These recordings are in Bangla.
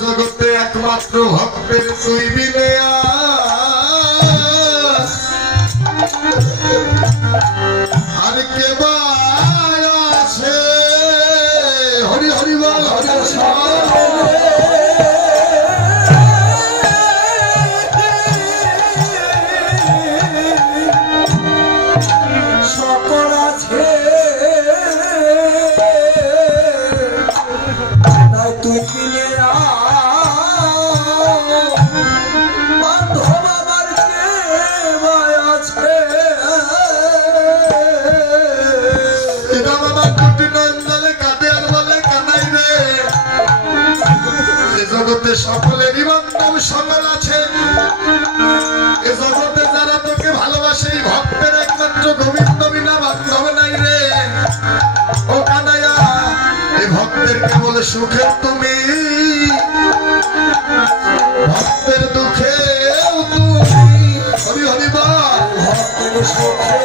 জগতে একমাত্র ভক্তের তুই বিনে আর কে আছে? হরি হরি বল হরি সকল আছে তুই বিনে সকলেরই বান্ধব সকল আছে। এ জগতে যারা তোকে ভালোবাসে ভক্তের একমাত্র গোবিন্দ বিনা বান্ধব নাই রে। ও কানাইয়া এই ভক্তের কেবল সুখে তুমি, ভক্তের দুঃখে তুমি। হরি হরি বল ভক্তের সুখে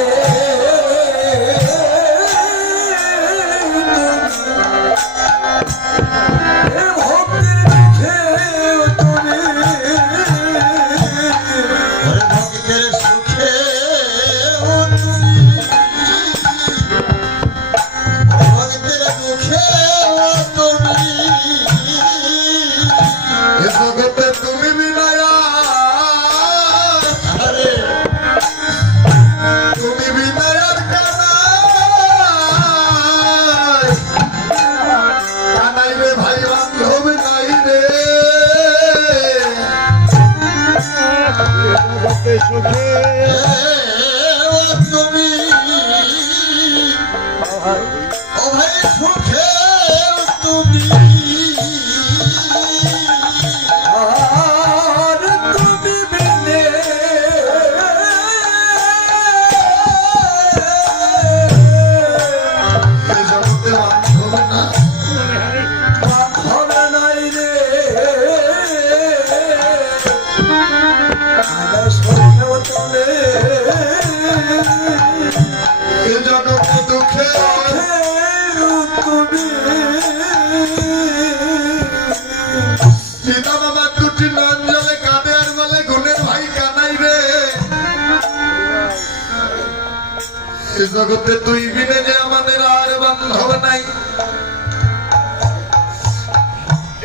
জগতে তুই বিনে যে আমাদের আর বান্ধব নাই।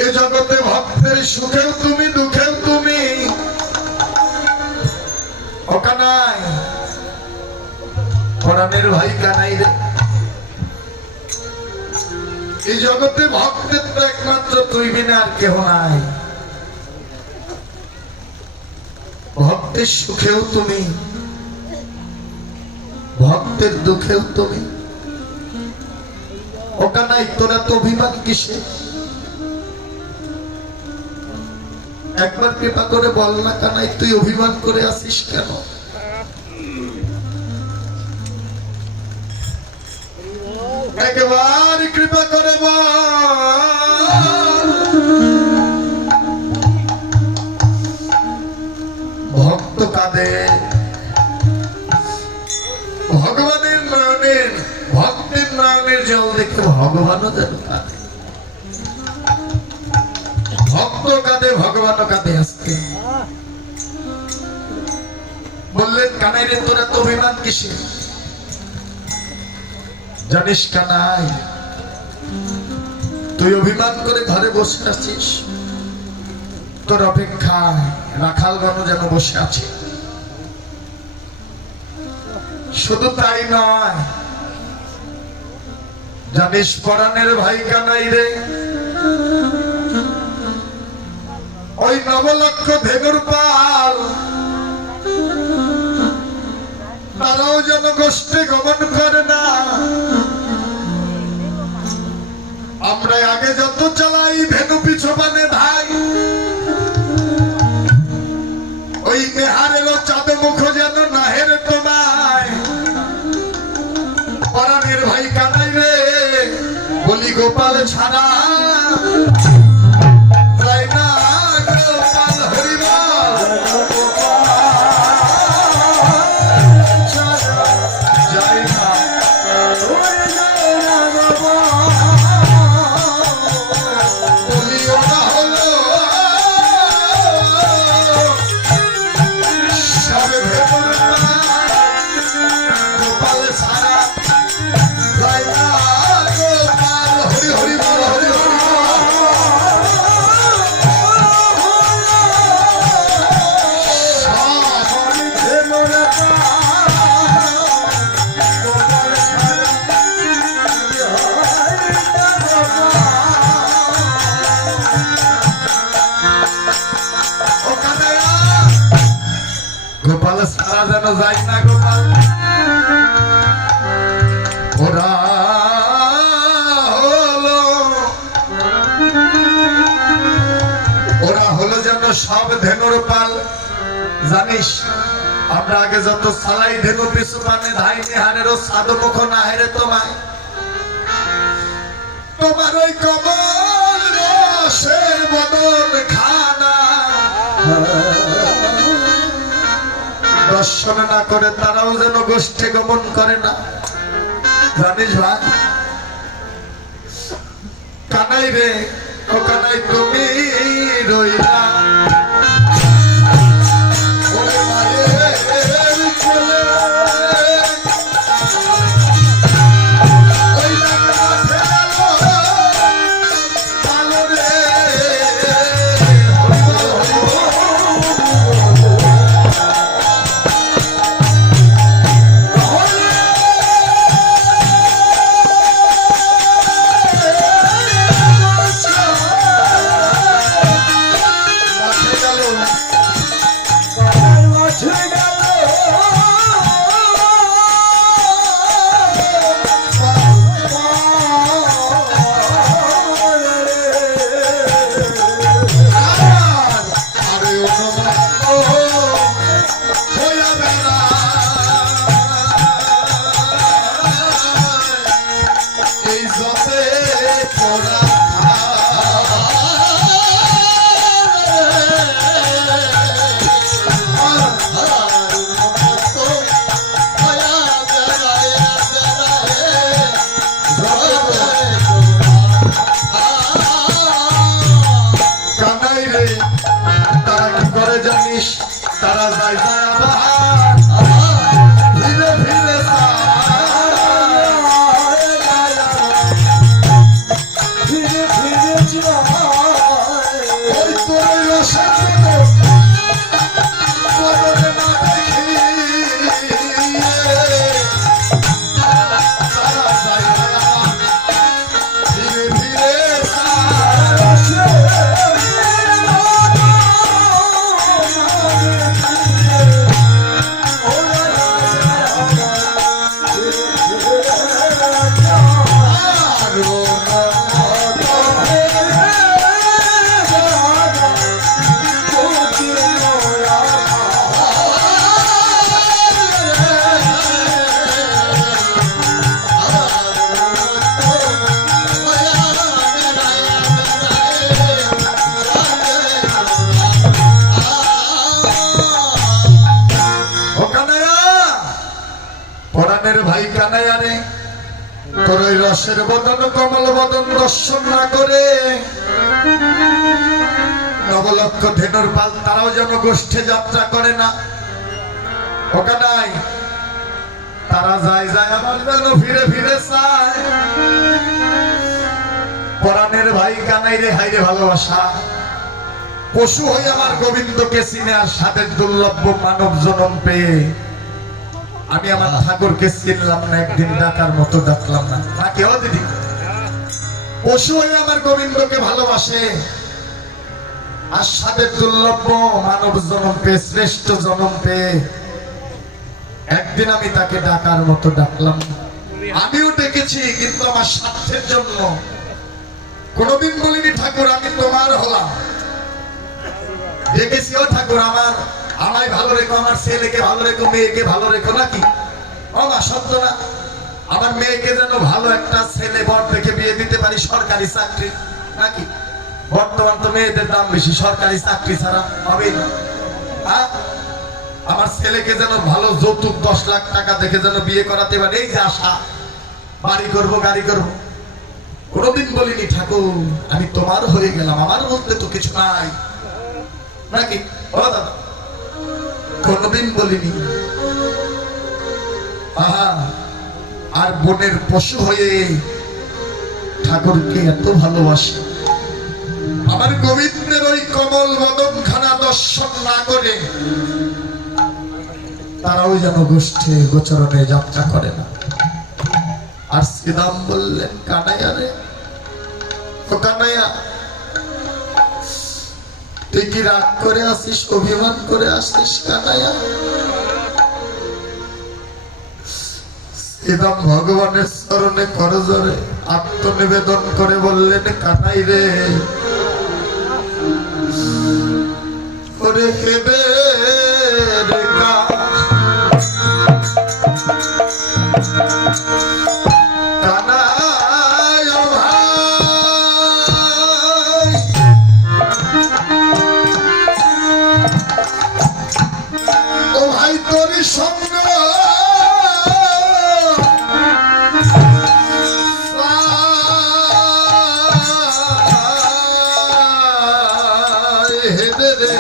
এ জগতে ভক্তের সুখেও তুমি দুঃখেও তুমি। ও কানাই পরাণের ভাই কানাই রে, এই জগতে ভক্তের তো একমাত্র তুই বিনে আর কেহ নাই। ভক্তের সুখেও তুমি, ভক্তের দুঃখেও তুমি। ও কানাই তোরা তো অভিমান কিসে? একবার কৃপা করে বল না কানাই, তুই অভিমান করে আসিস কেন? একবার কৃপা করে বল। ভক্ত কাঁদে ভগবানের নয়নের, ভক্তের নয়নের জল দেখে ভগবানও যেন কাঁদে। ভক্ত কাঁদে ভগবানও কাঁদে। আজকে বললেন কানাই রে তোরা তো অভিমান কিসে? জানিস কানাই তুই অভিমান করে ঘরে বসে আছিস, তোর অপেক্ষায় রাখালগণ যেন বসে আছে। শুধু তাই নয়, জানিস পরাণের ভাই কানাই রে, ওই নবলক্ষ ধেনুর পাল তারাও যেন গোষ্ঠে গমন করে না। আমরা আগে যত চালাই ধেনু পিছু বানে ধাই, ওই নেহারেরও চাঁদ মুখ যেন নাহের তোমায়। পরাণের ভাই কানাই রে বলি গোপাল ছাড়া ওরা হলো যেন সব ধেনুর পাল। জানিস আমরা আগে যত সালাই ধেনু পিছু মানে ধাই নিহারেরও সাধু মুখ না হেরে তোমায় তোমার ওই কমল রসের বদন খানা দর্শন না করে তারাও যেন গোষ্ঠী গমন করে না। জানিস ভাই কানাই রে ও কানাই তুমি রইলা ওরে মায়ের ছেলে ওই ডাকনা ফেলো ভালো রে তারা কি করে জানিস তারা যায় যায় আবার ধীরে ধীরে ওই তোর রসের বদনে না দেখি তারা যায় যায় আবার ধীরে ধীরে ভাই কানাইয়া রে তোর ওই রসের বদন কমল বদন দর্শন না করে নবলক্ষ ধেনুর পাল তারাও যেন গোষ্ঠে যাত্রা করে না। ওখানাই তারা যায় যায় আবার যেন ফিরে ফিরে চায়। পরাণের ভাই কানাই রে হাইরে ভালোবাসা পশু হয়ে আমার গোবিন্দকে চিনে আর সাথে দুর্লভ মানব জনম পেয়ে আমি আমার ঠাকুরকে চিনলাম না, একদিন ডাকার মতো ডাকলাম না। না কেউ দিদি পশু হয়ে আমার গোবিন্দকে ভালোবাসে আর সাথে দুর্লভ মানব জনম পেয়ে শ্রেষ্ঠ জনম পেয়ে একদিন আমি তাকে ডাকার মতো ডাকলাম না। আমিও ডেকেছি কিন্তু আমার স্বার্থের জন্য। কোনদিন বলিনি ঠাকুর আমি তোমার হলাম, ডেকেছি ও ঠাকুর আমার আমায় ভালো রেখো, আমার ছেলেকে ভালো রেখো, মেয়েকে ভালো রেখো। নাকি মা শব্দ না আমার মেয়েকে যেন ভালো একটা ছেলে বর দেখে বিয়ে দিতে পারি, সরকারি চাকরি। নাকি বর্তমান তো মেয়েদের দাম বেশি, সরকারি চাকরি ছাড়া হবেই না। আমার ছেলেকে যেন ভালো যৌতুক 10 লাখ টাকা দেখে যেন বিয়ে করাতে পারি, এই যে আশা। বাড়ি করব গাড়ি করব। কোনদিন বলিনি ঠাকুর আমি তোমার হয়ে গেলাম, আমার বলতে তো কিছু নাই। নাকি ও দাদা কোনদিন বলিনি। আর বনের পশু হয়ে ঠাকুরকে এত ভালোবাসে আমার গোবিন্দের ওই কমল বদন খানা দর্শন না করে তারাও যেন গোষ্ঠী গোচরণে যাত্রা করে না। আর শ্রীরাম বললেন কানাইয়া রে ও কানাইয়া তুই কি রাগ করে আসিস, অভিমান করে আসিস কানাইয়া? শ্রীরাম ভগবানের চরণে করজোড়ে আত্মনিবেদন করে বললেন, কানাই রে, ওরে কেঁদে রে কানাই ও ভাই, ও ভাই তোর সঙ্গ হেদে রে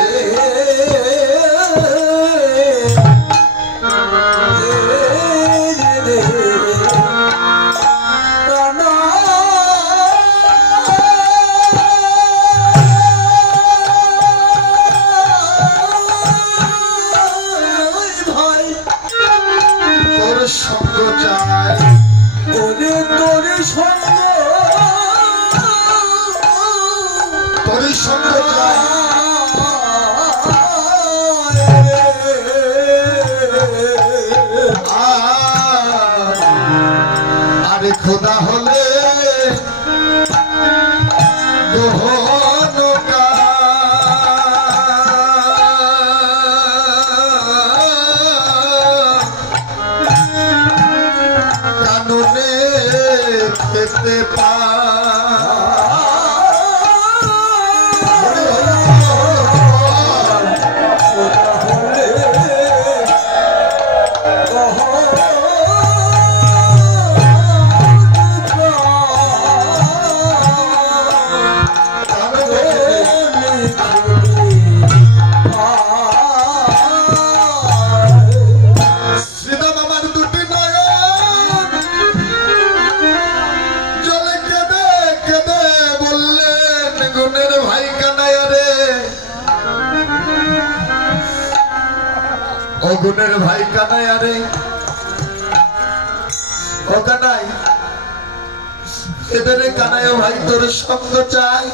তোর সঙ্গ চাই, ওরে তোর সঙ্গ তোর সঙ্গ চাই। আরে খোদা হলে দোহনকা, কাননে খেতে পা শ্রীরাম আমার দুটি নয়ন জলে কেঁদে কেঁদে বললেন, গুণের ভাই কানাইয়া রে, ও গুণের ভাই কানাইয়া রে, ও কানাই এদের কানাইয়া ভাই তোর সঙ্গ চাই।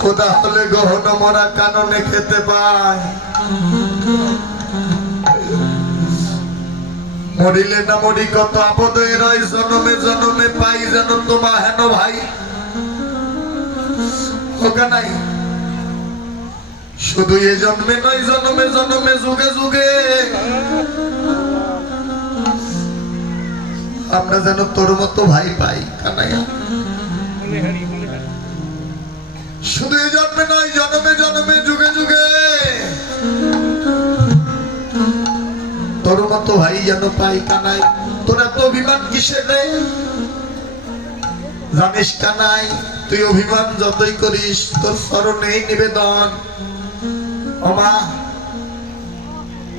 খোদা হলে গহন মরা কাননে খেতে পায়, মরিলে না মরি কত আপদে রয়, জনমে জনমে পাই যেন তোমা হেন ভাই। ওকা নাই শুধু এ জন্মে নয়, জনমে জনমে যুগে যুগে আমরা যেন তোর মতো ভাই পাই কানাইয়া। শুধু এই জন্মে নয়, জন্মে জন্মে যুগে যুগে তোর মতো ভাই যেন পাই কানাই। তোর এত অভিমান কিসের রে? জানিস কানাই, তুই অভিমান যতই করিস তোর স্মরণেই নিবেদন। ওমা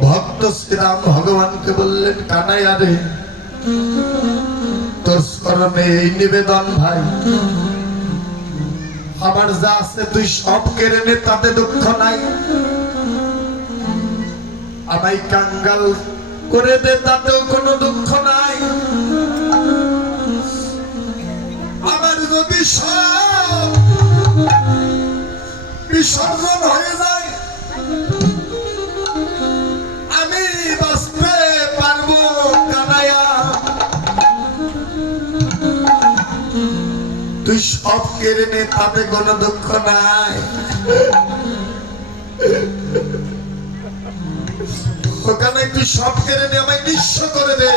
ভক্ত শ্রীরাম ভগবানকে বললেন, কানাই আরে তোর স্মরণে এই নিবেদন ভাই, আমার যা আছে তুই সব কেড়ে নে, তাতে দুঃখ নাই। আমায় কাঙ্গাল করে দে, তাতেও কোনো দুঃখ নাই। আমার যদি সব বিসর্জন হয়ে যায়, আমি বাঁচতে পারবো কানাইয়া। তুই সব কেড়ে নে, তাতে কোনো দুঃখ নাই। ওখানে তুই সব কেড়ে নে, আমায় নিঃস্ব করে দে,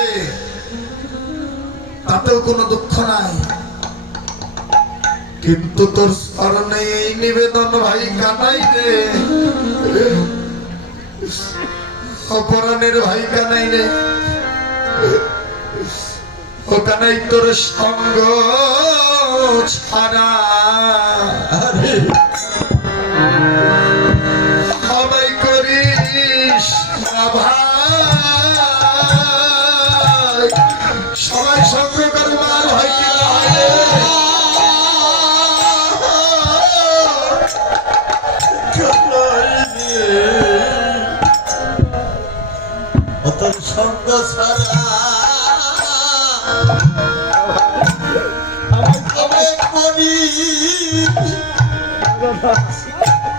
তাতেও কোনো দুঃখ নাই। কিন্তু তোর স্মরণে এই নিবেদন ভাই কানাই রে, অপরাণের ভাই কানাই রে, ও কানাই তোর সঙ্গ ছাড়া সবাই করিস না ভাই, সবাই সঙ্গ করবার ভাই তোর সঙ্গ ছাড়া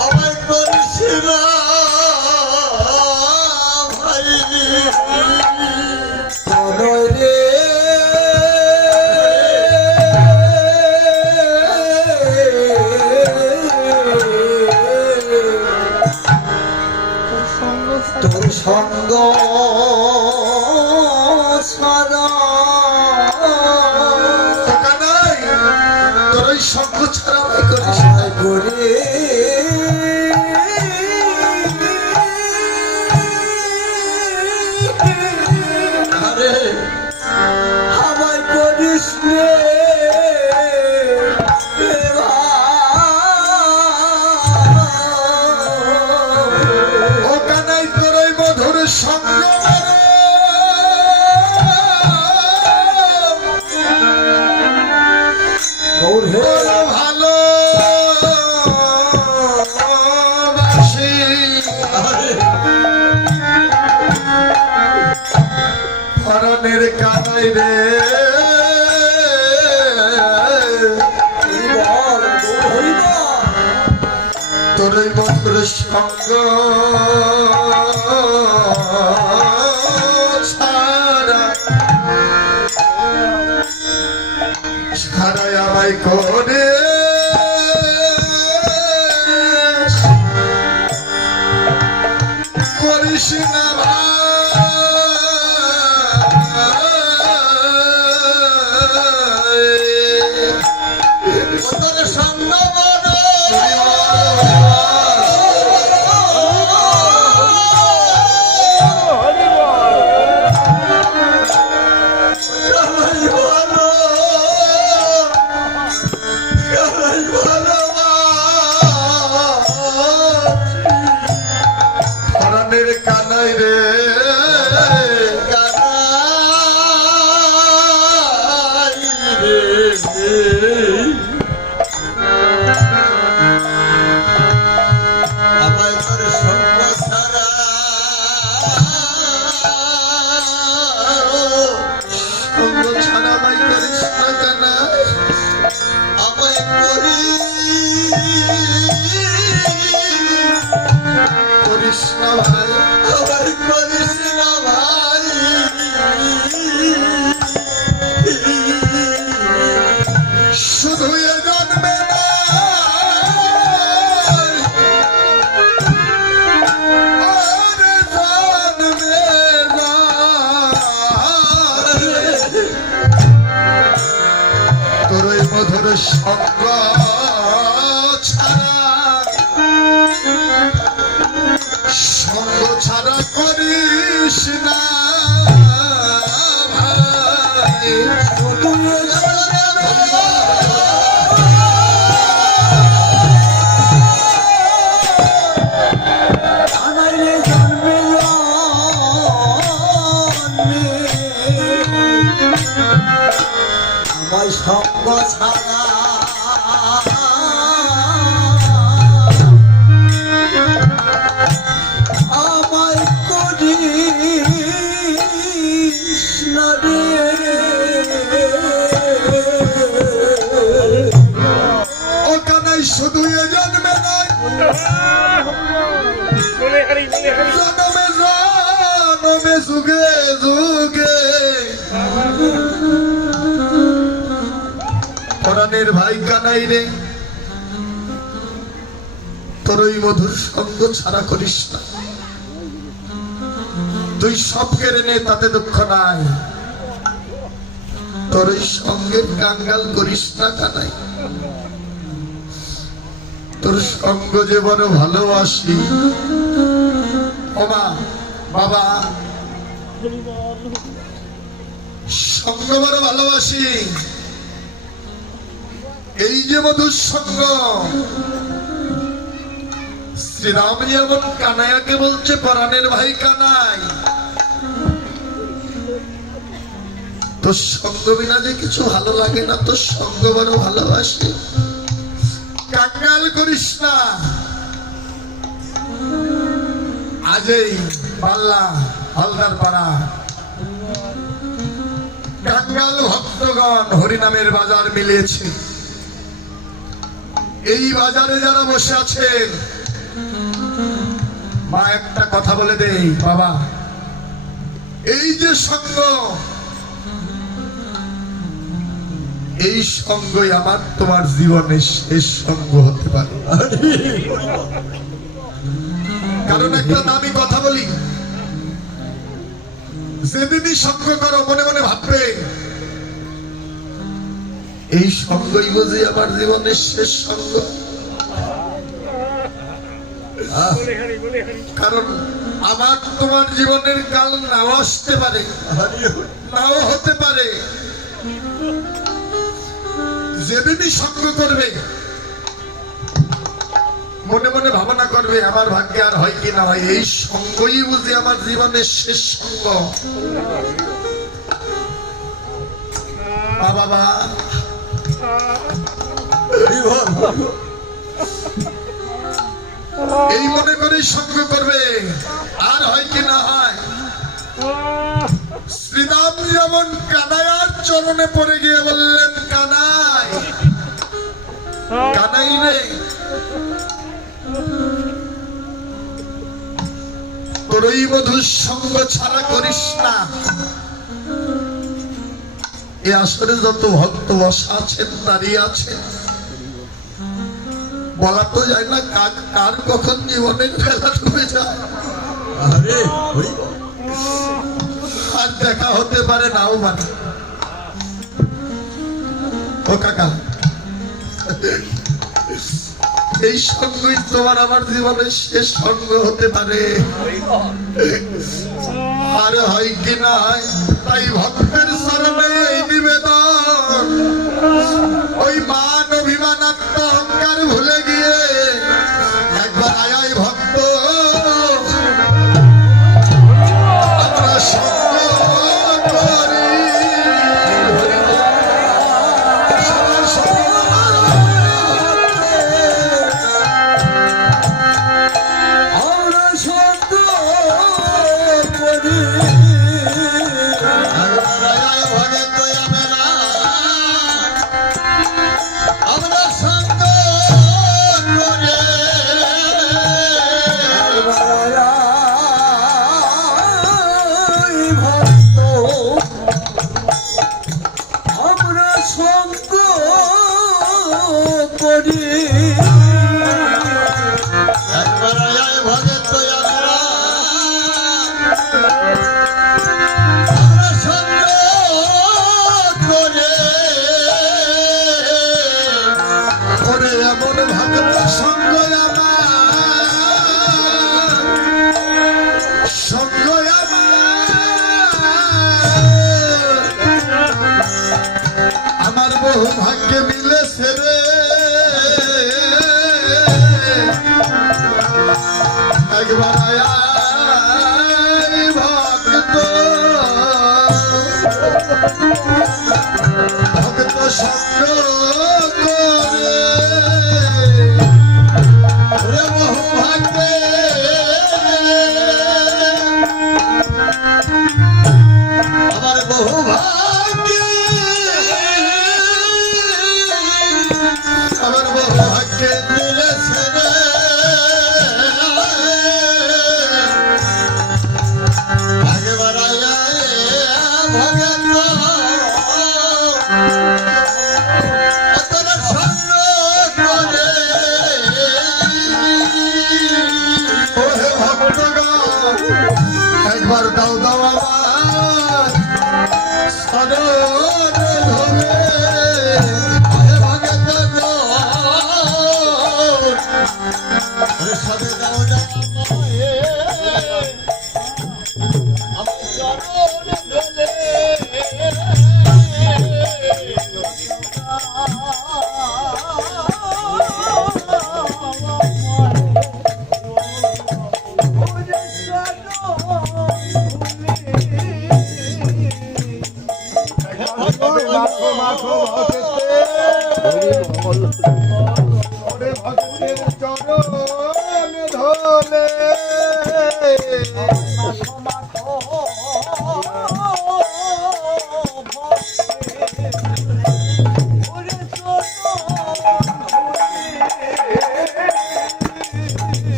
আমায় করিস না। প্রণয় রে তোর সঙ্গ সারা কানাই তোর ওই সঙ্গ ছাড়া আমায় করিস না। করে আরে আমায় করিস রে ও কানাই তোর ওই মধুর সঙ্গ গৌর হে ভালো বাসি হরণের কানাই রে বল হরি বল তোর ওই মধুর সঙ্গ ছাড়া ছাড়াই আমায় করে করিস না ভাই তোর সঙ্গ হরণের কানাই রে আমায় তোর সঙ্গ সারা সঙ্গ ছাড়া আমায় করিস না কানাই আমায় করি করিস না ভাই আমায় করিস না ভাই শুধু এ জন্মে তোর ওই মধুর সঙ্গ ছাড়া সঙ্গ ছাড়া করিস না ভাই আমারে জন্মে জন্মে আমায় সঙ্গ ছাড়া আমায় করিস না রে ও কানাই শুধু এ জন্মে নয় জন্মে জন্মে যুগে যুগে পরাণের ভাই কানাই রে তোর ওই মধুর সঙ্গ ছাড়া করিস না তুই সব কেড়ে নে তাতে দুঃখ নাই তোর ওই সঙ্গের কাঙ্গাল করিস না কানাই তোর সঙ্গ যে বড় ভালোবাসি ওমা বাবা সঙ্গ বড় ভালোবাসি এই যে মধুর সঙ্গ শ্রীরাম যেমন কানাইয়াকে বলছে পরাণের ভাই কানাই তোর সঙ্গ বিনা যে কিছু ভালো লাগে না তোর সঙ্গ বড় ভালোবাসি কাঙ্গাল করিস না আজই পাল্লা হালদার পাড়া কাঙ্গাল ভক্তগণ হরিনামের বাজার মিলিয়েছে এই বাজারে যারা বসে আছেন মা একটা কথা বলে দেই বাবা এই যে সঙ্গ, এই সঙ্গই আমার তোমার জীবনের শেষ সঙ্গ হতে পারে। কারণ একটা দামি কথা বলি, যেদিনই সঙ্গ করো মনে মনে ভাববে এই সঙ্গই বুঝি আমার জীবনের শেষ সঙ্গ। কারণ আমার তোমার জীবনের কাল নাও আসতে পারে, নাও হতে পারে। যেদিনই সঙ্গ করবে মনে মনে ভাবনা করবে আমার ভাগ্যে আর হয় কি না হয়, এই সঙ্গই বুঝি আমার জীবনের শেষ সঙ্গ। বাবা এই মনে করে সঙ্গ করবে, আর হয় কি না হয়। শ্রীরাম যেমন কানাইয়ার চরণে পড়ে গিয়ে বললেন, কানাই কানাই রে, তোর ওই মধুর সঙ্গ ছাড়া করিস না। এ আসরে যত ভক্ত বসা আছেন, দাঁড়িয়ে আছেন, বলা তো যায় না কার কখন জীবনের বেলা ডুবে যায়, আর দেখা হতে পারে নাও পারে। ও কাকা, এই সঙ্গই তোমার আমার জীবনের শেষ সঙ্গ হতে পারে, আর হয় কি না হয়। তাই ভক্তের চরণে এই নিবেদন, ওই মান অভিমান অহংকার ভুলে গিয়ে একবার আয় ভক্ত, আমরা সঙ্গ করি। সবার সঙ্গ আমরা সত্য করি। আমরা সঙ্গ করে ভক্ত আমরা সঙ্গ করি। একবার আয় ভগত, আমরা সঙ্গ করে করে এমন ভগত সঙ্গ আমার, সঙ্গ আমার বহু ভাগ্যে মিলেছে রে। একবার আয় ভক্ত, ভক্ত সঙ্গ করে ওরে বহু ভাগ্যে আমার বহু ভাগ্যে, আমার বহু ভাগ্যে মিলেছে রে। আগে বাড়াইয়া ভগত তোরা সঙ্গ করে। ওহে ভক্তগণ, একবার দাও দাও আমার সরণ ধরে। ওহে ভক্তগণ, ওরে সবে দাও দাও আমায় আমার চরণ ধরে। ওরে ভক্তের চরণ ধরে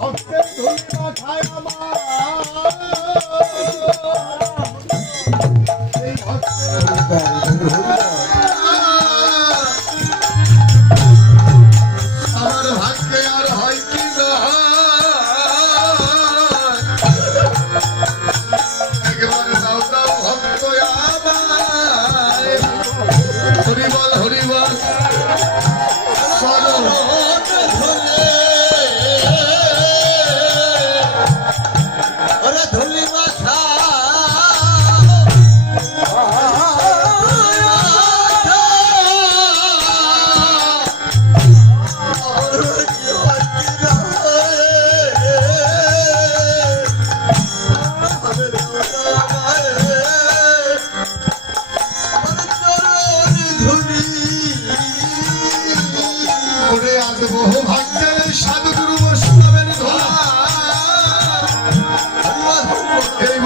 ভক্তের ধুলি মাথায় আমার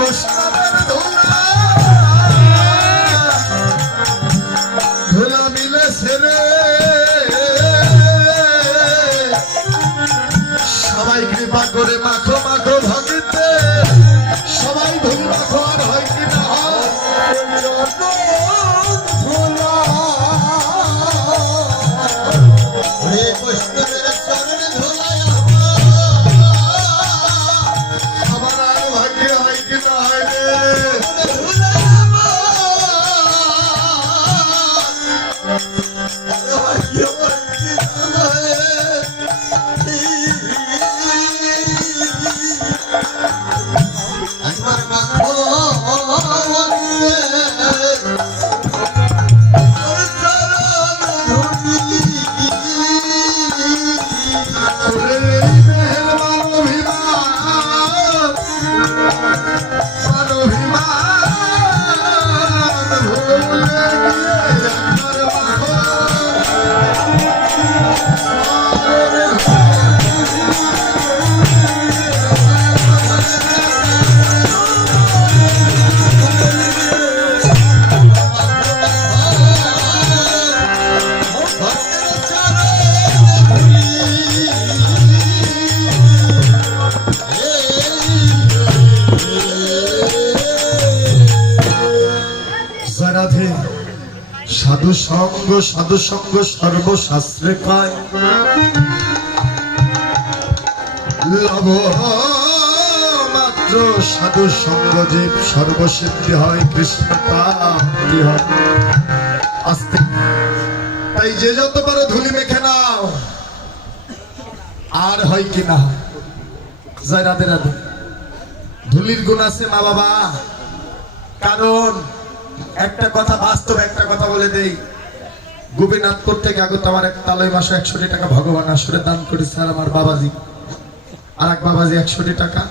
বৈষ্ণবের ধুলা ধুলা মিলেছে রে সবাই কৃপা করে মাখো মাখো ভগিতে সবাই ধুলি মাখো আর হয় কি না হয় রে বৈষ্ণবের চরণে ধুলাই আমার আর ভাগ্যে হয় কি না হয় রে রাধে সাধু সঙ্গ সর্বশাস্ত্রে কয় লভ মাত্র সাধু সঙ্গ জীব সর্বসিদ্ধি হয় কৃষ্ণ প্রাপ্তি হয় আস্তে তাই যে যত পারো ধুলি মেখে নাও আর হয় কি না হয় জয় রাধে রাধে ধুলির গুণ আছে মা বাবা কারণ একটা কথা বাস্তব একটা কথা বলে দেই গোপীনাথপুর থেকে আগত আমার এক তালাই মাসে 100 টাকা ভগবান আসরে দান করেছে আর আমার বাবাজি আর এক বাবাজি 100 টাকা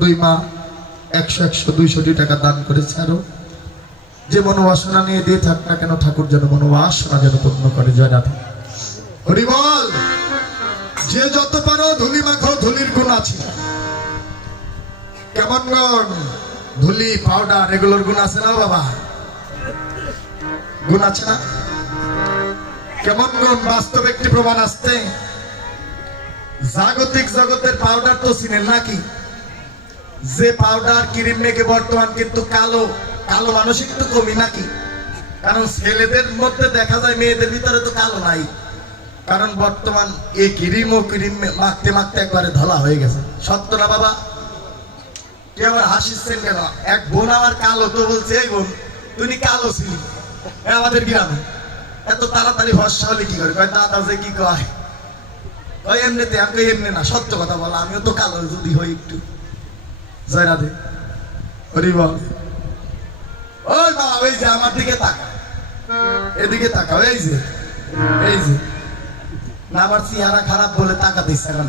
দুই মা 100-200 টাকা দান করেছে আরো যে মনোবাসনা নিয়ে দিয়ে থাক না কেন ঠাকুর যেন মনোবাসনা যেন পূর্ণ করে জয় রাধে হরি বল যে যত পারো ধুলি মাখো ধুলির গুণ আছে কেমন গুণ ধুলি পাউডার এগুলোর গুণ আছে না বাবা গুণ আছে না কেমন গুণ বাস্তব একটি প্রমাণ আসছে জাগতিক জগতের পাউডার তো চিনেন নাকি যে পাউডার ক্রিম মেখে বর্তমান কিন্তু কালো কালো মানুষ একটু কমি নাকি কারণ ছেলেদের মধ্যে দেখা যায় মেয়েদের ভিতরে তো কালো নাই কারণ বর্তমান এই ক্রিম ও ক্রিম মাখতে মাখতে একবারে ধলা হয়ে গেছে সত্য না বাবা কে আবার হাসিচ্ছেন কেন এক বোন আমার কালো তো বলছে এই বোন তুমি কালো ছিলি আমাদের গ্রামে এত তাড়াতাড়ি ভরসা হলে কি করে কয় দাদা যে কি কয় ওই এমনিতে আমি এমনি না সত্য কথা বলা আমিও তো কালো যদি হই একটু জয় রাধে হরি বল ওই মা ওই যে আমার দিকে তাকা এদিকে তাকা এই যে না আমার চেহারা খারাপ বলে টাকা দিচ্ছে না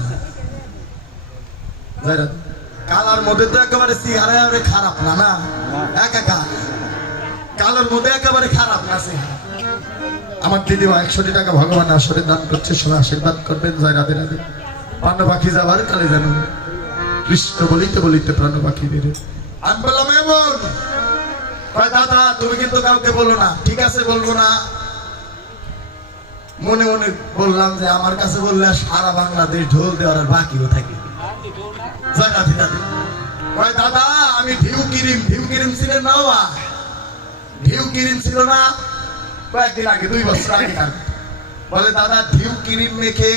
জয় রাধে কালার মধ্যে তো একেবারে চেহারা খারাপ না না একা কালোর মধ্যে একেবারে খারাপ না চেহারা আমার দিদিমা 100 টাকা ভগবান আসরে দান করছে সবাই আশীর্বাদ করবেন জয় রাধে রাধে প্রাণ পাখি যাবার কালে জানো কৃষ্ণ বলিতে বলিতে প্রাণ পাখি বেরে আমি বললাম এমন দাদা তুমি কিন্তু কাউকে বলো না ঠিক আছে বলবো না মনে মনে বললাম যে আমার কাছে বললে সারা বাংলাদেশ ঢোল দেওয়ার আর বাকিও থাকে জয় রাধে রাধে দাদা আমি ভিউ কিরিম ছিলেন না বাবা ভিউ কিরিম ছিল না কয়েকদিন আগে 2 বছর আগে বলে দাদা ভিউ ক্রিম মেখে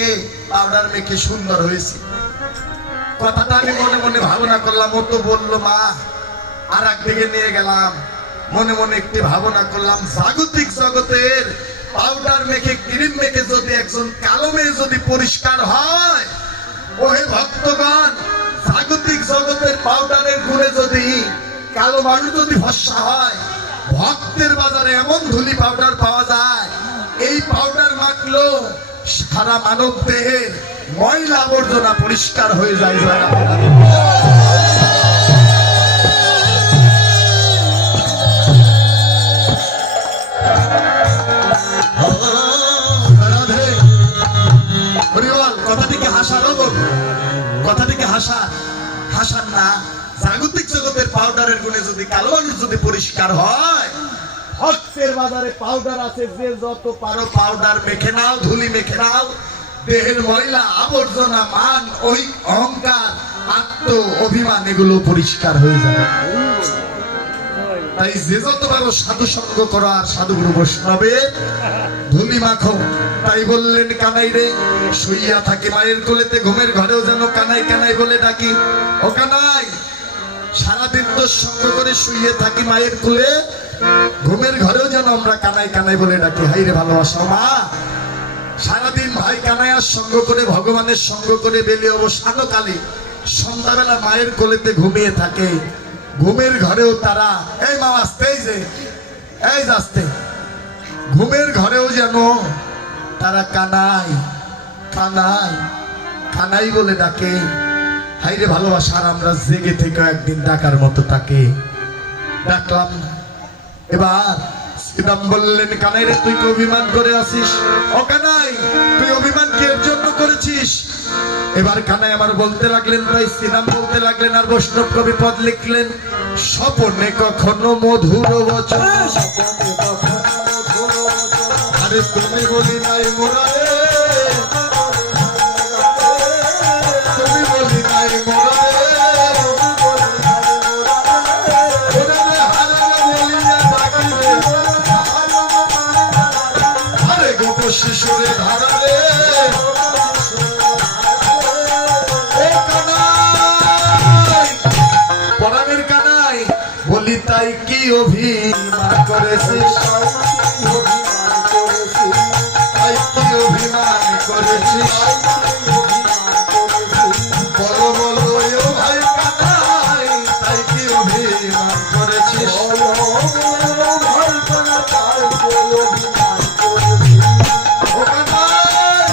পাউডার মেখে সুন্দর হয়েছে কথাটা আমি মনে মনে ভাবনা করলাম ও তো বললো মা আর একদিকে নিয়ে গেলাম মনে মনে একটি ভাবনা করলাম জাগতিক জগতের পাউডার মেখে ক্রিম মেখে যদি একজন কালো মেয়ে যদি পরিষ্কার হয় ওহে ভক্তগণ জাগতিক জগতের পাউডারের গুণে যদি কালো মানুষ যদি ভস্যা হয় ভক্তের বাজারে এমন ধুলি পাউডার পাওয়া যায় এই পাউডার মাখলো সারা মানব দেহের ময়লা আবর্জনা পরিষ্কার হয়ে যায় কথা থেকে হাসার কথা থেকে হাসার না জাগতিক জগতের পাউডার পাউডারের গুণে যদি কালো মানুষ যদি পরিষ্কার হয়, ভক্তের বাজারে পাউডার আছে, যে যত পারো পাউডার মেখে নাও, ধুলি মেখে নাও, দেহের ময়লা আবর্জনা, মান, ওই অহংকার, আত্ম অভিমান এগুলো পরিষ্কার হয়ে যাবে। তাই যে যত পারো সাধু সঙ্গ করো আর সাধুগুরু বৈষ্ণবে ধুলি মাখো। তাই বললেন কানাই রে, শুইয়া থাকি মায়ের কোলেতে, ঘুমের ঘরেও যেন কানাই কানাই বলে ডাকি। ও কানাই, সারাদিন তো সঙ্গ করে শুইয়ে থাকি মায়ের কোলে, ঘুমের ঘরেও যেন আমরা কানাই কানাই বলে ডাকি। হাই রে ভালোবাসা মা, সারাদিন ভাই কানাইয়ার সঙ্গ করে, ভগবানের সঙ্গ করে বেলে অবসানকালে সন্ধ্যাবেলা মায়ের কোলেতে ঘুমিয়ে থাকে। ঘুমের ঘরেও তারা, এই মা আসতে, এই আসতে, ঘুমের ঘরেও যেন তারা কানাই কানাই কানাই বলে ডাকে। হাইরে ভালোবাসার আমরা জেগে থেকে একদিন ডাকার মতো তাকে ডাকলাম। এবার শ্রীরাম বললেন, কানাই রে, তুই কি অভিমান করে আসিস? ও কানাই, তুই অভিমান কি এর জন্য করেছিস? এবার কানাই আমার বলতে লাগলেন, তাই শ্রীরাম বলতে লাগলেন, আর বৈষ্ণব কবি পদ লিখলেন, স্বপনে কখনো মধুর বচন, আরে তুমি বলি নাই মোরা রে, তুমি বলি নাই মোরা রে, ওরে রে হারারে বলিয়া ডাকি রে, আরে গোপ শিশুরে ধারা রে, পরাণের কানাই বলি, তাই কি অভিমান করেছিস? তাই কি অভিমান করেছিস? বলো বলো ও ভাই কানাই, তাই কি অভিমান করেছিস? ও কানাই,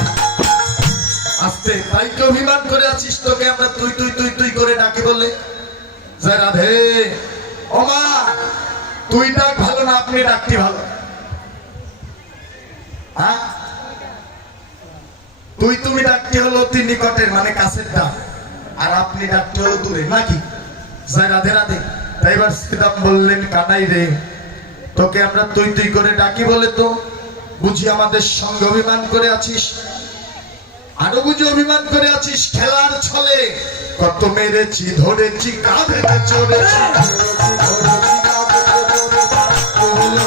আস্তে, তাই কি অভিমান করে আছিস? তোকে আমরা তুই তুই তুই তুই করে ডাকি বলে। জয় রাধে। ও মা, তুই ডাক ভালো না আপনি ডাকটি ভালো? হ্যাঁ, তুই তুমি ডাকটি হলো অতি নিকটের, মানে কাছের ডাক, আর আপনি ডাকটি হলো দূরে, নাকি? জয় রাধে রাধে। তাই এবার শ্রীরাম বললেন, কানাই রে, তোকে আমরা তুই তুই করে ডাকি বলে তো বুঝি আমাদের সঙ্গে অভিমান করে আছিস? আরো বুঝি অভিমান করে আছিস খেলার ছলে? কত মেরেছি, ধরেছি, কাঁধেতে চড়েছি,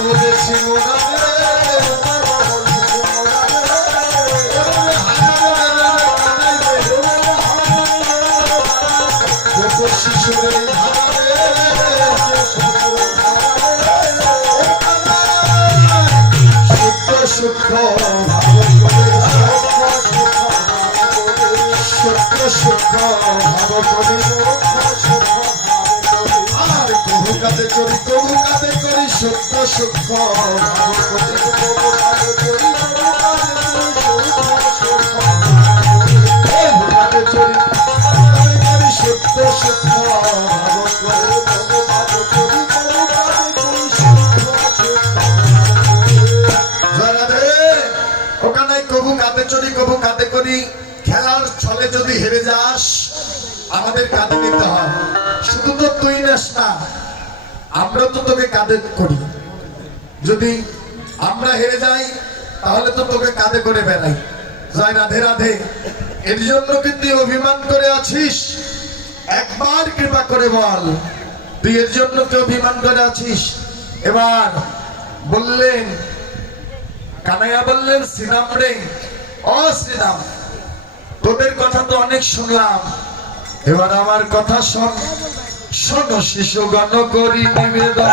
বলেছি মোরা রে, শিশুরে ধারা রে, সূক্ষ্ম সূক্ষ্ম সূক্ষ্ম সূক্ষ্ম ভাব করি, আর কবু কাঁধে চড়ি, কবু কাঁধে করি, সূক্ষ্ম সূক্ষ্ম ভাব করি, কবু কাঁধে চড়ি, সূক্ষ্ম সূক্ষ্ম ভাব করি, ওখানে কবু কাঁধে চড়ি, কবু কাঁধে করি। খেলার ছলে যদি হেরে যাস, আমাদের কাঁধে নিতে হয়। শুধু তো তুই নাস না, আমরা তো তোকে কাঁধে করি। যদি আমরা হেরে যাই, তাহলে তো তোকে কাঁধে করে বেড়াই। জয় রাধে রাধে। এর জন্য কি তুই অভিমান করে আছিস? একবার কৃপা করে বল, তুই এর জন্য কি অভিমান করে আছিস? এবার বললেন, কানাইয়া বললেন, শ্রীরাম রে, ও শ্রীরাম, তোদের কথা তো অনেক শুনলাম, এবার আমার কথা শোন। শোনো শিশুগণ করি নিবেদন,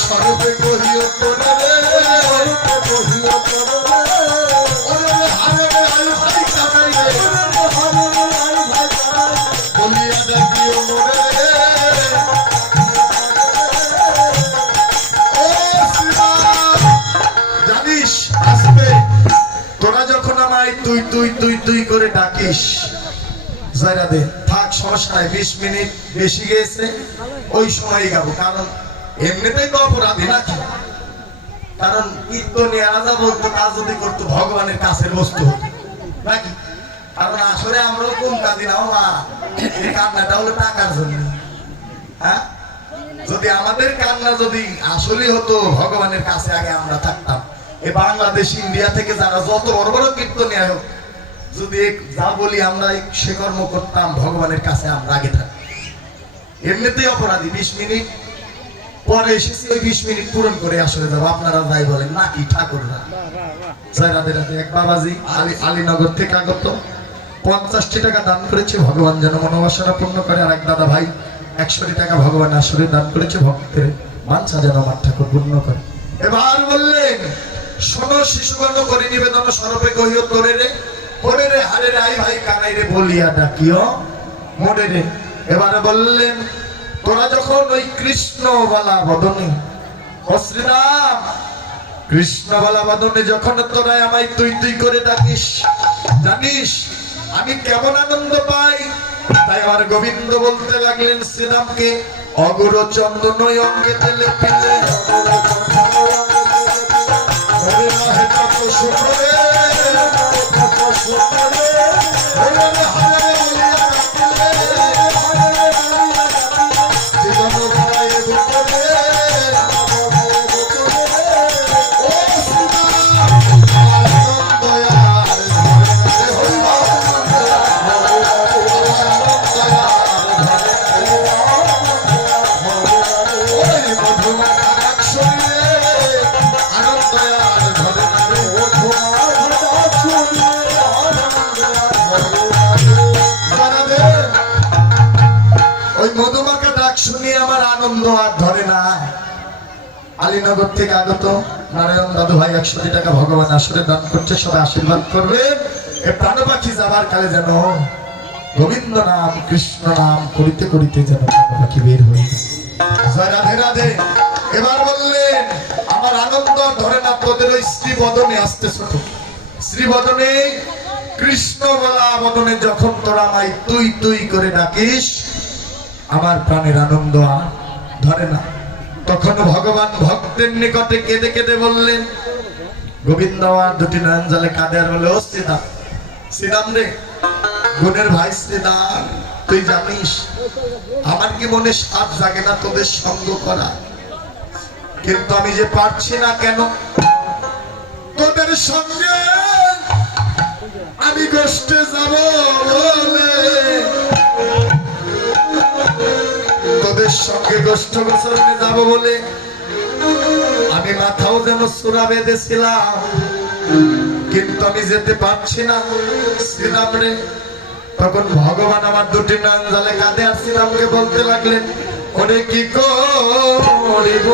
সর্বে কহিও তোরে রে, বলিয়া ডাকিও মোরে রে। ও শ্রীরাম, জানিস আসবে, তোরা যখন আমায় তুই তুই তুই তুই করে ডাকিস, জয় রাধে, থাক সমস্যা নাই, 20 মিনিট বেশি গেছে, ওই সময় গাবো, কারণ এমনিতেই তো অপরাধী নাকি? কারণ কীর্তনে আজা বলতো, কাজ যদি করতো ভগবানের কাছের বস্তু হতো নাকি? কারণ আসলে আমরাও কোন কাঁদি না মা, এই কান্নাটা হলো টাকার জন্য। হ্যাঁ, যদি আমাদের কান্না যদি আসলে হতো ভগবানের কাছে আগে আমরা থাকতাম। এই বাংলাদেশ ইন্ডিয়া থেকে যারা যত বড় বড় কীর্তনিয়া হোক, যদি যা বলি আমরা সে কর্ম করতাম, ভগবানের কাছে আমরা আগে থাকতাম। এমনিতেই অপরাধী, 20 মিনিট পরে এসেছি, ওই 20 মিনিট পূরণ করে আসলে যাবো। আপনারা যাই বলেন নাকি ঠাকুররা। জয় রাধে রাধে। এক বাবাজি আলীনগর থেকে আগত 50টি টাকা দান করেছে, ভগবান যেন মনোবাসনা পূর্ণ করে। আর এক দাদা ভাই 100টি টাকা ভগবান আসরে দান করেছে, ভক্তের বাঞ্ছা যেন আমার ঠাকুর পূর্ণ করে। এবার বললেন, শোনো শিশুগণ করে নিবেদন স্বরূপে কহিও তোরে রে, ওরে রে হারে রে আই ভাই কানাই রে বলিয়া ডাকিও মোরে রে। এবারে বললেন, তোরা যখন ওই কৃষ্ণ বলা বদনে, ও শ্রীরাম কৃষ্ণ বলা বদনে যখন তোরা আমায় তুই তুই করে ডাকিস, জানিস আমি কেমন আনন্দ পাই। তাই আমার গোবিন্দ বলতে লাগলেন শ্রীরামকে, অগুর চন্দন অঙ্গে তেলে পিলে ওরে রহে কত সুখ রে, কত সুখ রে, ওরে রে হারে রে বলিয়া ডাকিলে, জীবন ভরায় বুক রে, ও শ্রীরাম আনন্দ আর ধরে না রে, ওই মধুমাখা ডাকশুনি রে, আনন্দ আর ধরে না রে, জানাবে, ওই মধুমাখা ডাক শুনিয়ে আমার আনন্দ আর ধরে না। আলীনগর থেকে আগত নারায়ণ দাদু ভাই 100টি টাকা ভগবান আসরে দান করছে, সবাই আশীর্বাদ করবে। এ প্রাণ পাখি যাবার কালে যেন গোবিন্দ নাম কৃষ্ণ নাম করিতে করিতে যেন প্রাণ পাখি বের হয়ে যায়। জয় রাধে রাধে। এবার বললেন, আমার আনন্দ আর ধরে না, তোদের ওই শ্রী বদনে আসতে ছোট, শ্রী বদনে কৃষ্ণ বলা বদনে যখন তোরা আমায় তুই তুই করে ডাকিস, আমার প্রাণের আনন্দ আর ধরে না। তখন ভগবান ভক্তের নিকটে কেঁদে কেঁদে বললেন, গোবিন্দ আর দুটি নয়ন জলে কাঁদে আর বলে, ও শ্রীদাম, শ্রীদাম রে, গুণের ভাই শ্রীদাম, তুই জানিস আমার কি মনে সাধ জাগে না তোদের সঙ্গ করা, কিন্তু আমি যে পারছি না। কেন? তোদের সঙ্গে আমি গোষ্ঠে যাব বলে, তোদের সঙ্গে গোষ্ঠ গোচরণে যাব বলে আমি মাথাও যেন সুরা বেঁধেছিলাম, কিন্তু আমি যেতে পারছি না শ্রীরাম রে। তখন ভগবান আমার দুটি নয়ন জলে কাঁদে আর শ্রীরামকে বলতে লাগলেন, ওরে কি করিব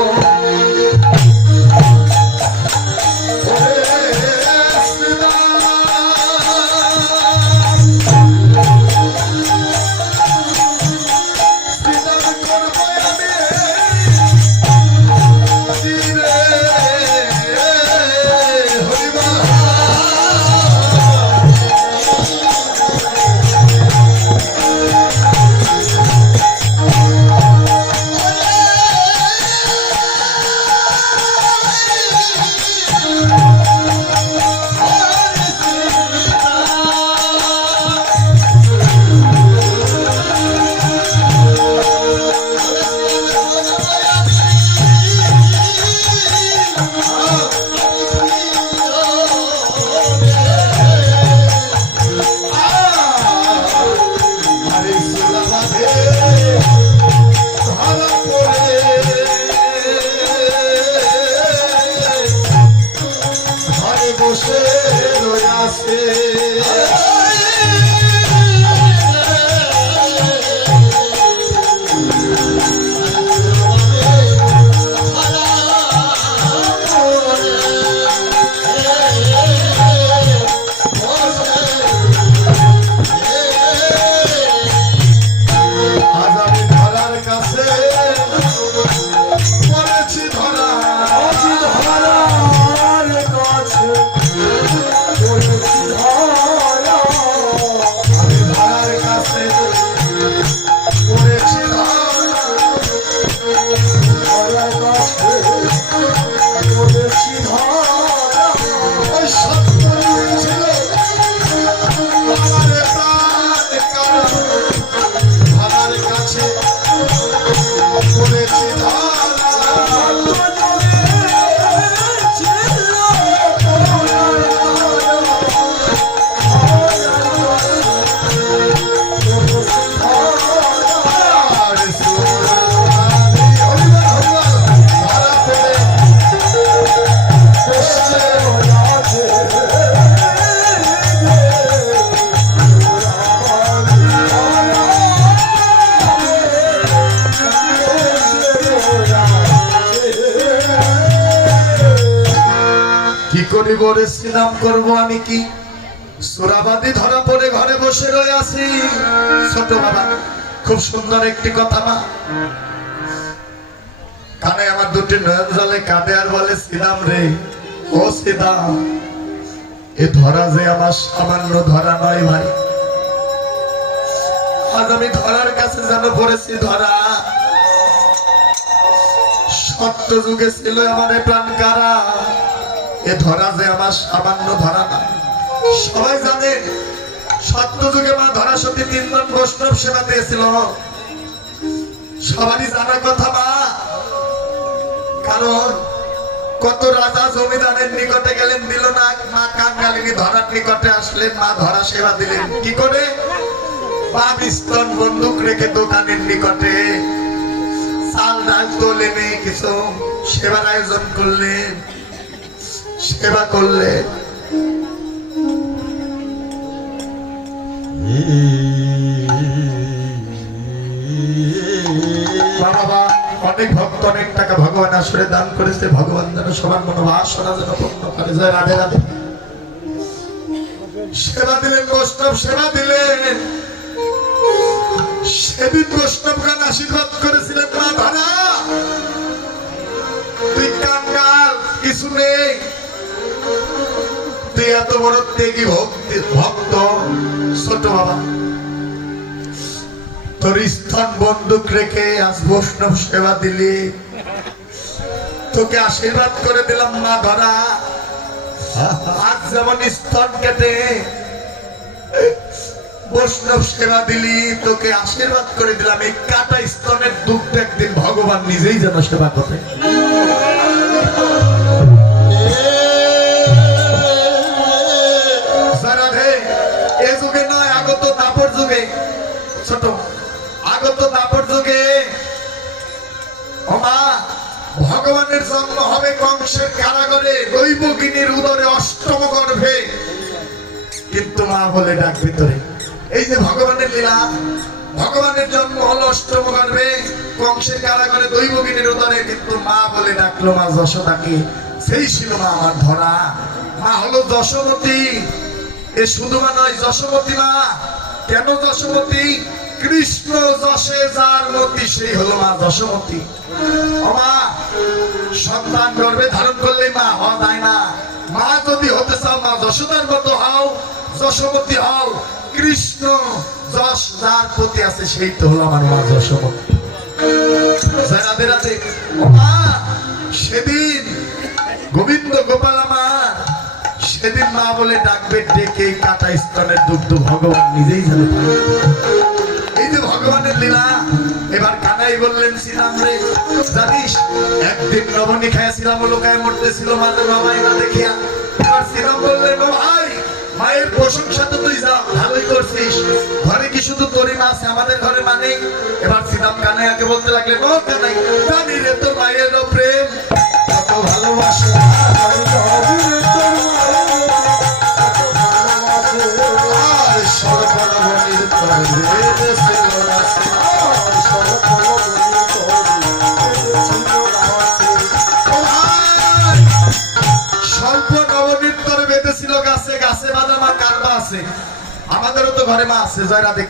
বরে সিনাম করব আমি কি সুরাবাদী ধরা পড়ে ঘরে বসে রয়ে আছি। ছোট বাবা খুব সুন্দর একটি কথা মা, কানে আমার দুটি নয়ন জলে কাঁদে আর বলে সিদাম রে ও সিদাম, এ ধরা যে আমার সামান্য ধরা নয় ভাই, আজ আমি ধরার কাছে যেন পড়েছি। ধরা সত্য যুগে ছিল আমার প্রাণ কারা, এ ধরা যে আমার সামান্য ধরা না। সবাই জানে সত্য যুগে মা ধরা সতী তিনজন বৈষ্ণব সেবা দিয়েছিল, সবারই জানার কথা মা। কারণ কত রাজা জমিদারের নিকটে গেলেন, দিল না। মা কাঙ্গালিনী ধরার নিকটে আসলেন, মা ধরা সেবা দিলেন কি করে? পা পিস্তল বন্দুক রেখে দোকানের নিকটে চাল ডাল তোলেন, কিছু সেবার আয়োজন করলেন, সেবা করলেন। বাবা অনেক ভক্ত অনেক টাকা ভগবান আসরে দান করেছে, ভগবান যেন সবার মনোবাসনা যেন পূর্ণ করে। জয় রাধে রাধে। সেবা দিলেন, বৈষ্ণব সেবা দিলেন। সেদিন বৈষ্ণবগণ আশীর্বাদ করেছিলেন, মা ধরা তুই কাঙ্গাল, কিছু নেই, তুই এত বড় ত্যাগী ভক্ত। ছোট বাবা তোর স্তন বন্দুক রেখে আজ বৈষ্ণব সেবা দিলি, তোকে আশীর্বাদ করে দিলাম মা ধরা। আজ যেমন স্তন কেটে বৈষ্ণব সেবা দিলি, তোকে আশীর্বাদ করে দিলাম এই কাটা স্তনের দুঃখটা একদিন ভগবান নিজেই যেন সেবা করে। এ যুগে নয়, আগত দাপর যুগে, ছোট আগত দাপর যুগে মা ভগবানের জন্ম হবে কংসের কারাগারে, দৈবকিনীর উদরে অষ্টম গর্ভে, কিন্তু মা বলে ডাক ভিতরে। এই যে ভগবানের লীলা, ভগবানের জন্ম হলো অষ্টম গর্ভে কংসের কারাগারে দৈবকিনীর উদরে, কিন্তু মা বলে ডাকলো মা যশোদাকে। সেই ছিল মা আমার ধরা। মা হলো যশোমতী। এ শুধু মা নয়, যশোমতী মা। কেন যশোমতী? কৃষ্ণ যশে যার মতি, সেই হলো মা যশোমতী। ও মা, সন্তান গর্ভে ধারণ করলে মা হওয়া যায় না। মা যদি হতে চাও মা যশোদার মতো হও, যশোমতী হও। কৃষ্ণ যশ যার প্রতি আছে সেই তো হলো আমার মা যশোমতী। রাধে রাধে। ও মা, সেদিন গোবিন্দ গোপাল আমার, সেদিন মা বলে ডাকবে, ডেকে কাটা স্তনের দুগ্ধ ভগবান নিজেই জানে। এই যে ভগবানের লীলা। এবার কানাই বললেন শ্রীরাম রে, জানিস একদিন নবনী খায় শ্রীরাম লোকায় মরতেছিল মাদের বাবাই না দেখিয়া। এবার শ্রীরাম বললেন, ও ভাই, মায়ের প্রশংসা তো তুই যা ভালোই করছিস, ঘরে কি শুধু তোরই মা আছে, আমাদের ঘরে মা নেই? এবার শ্রীরাম কানাইয়াকে বলতে লাগলেন, ও কানাই, জানি রে তোর মায়েরও প্রেম কত ভালোবাসে, স্বল্প নবনীর তরে বেঁধেছিল গাছে, গাছে বাঁধা মা কার মা আছে? আমাদেরও তো ঘরে মা আছে। জয় রাধে।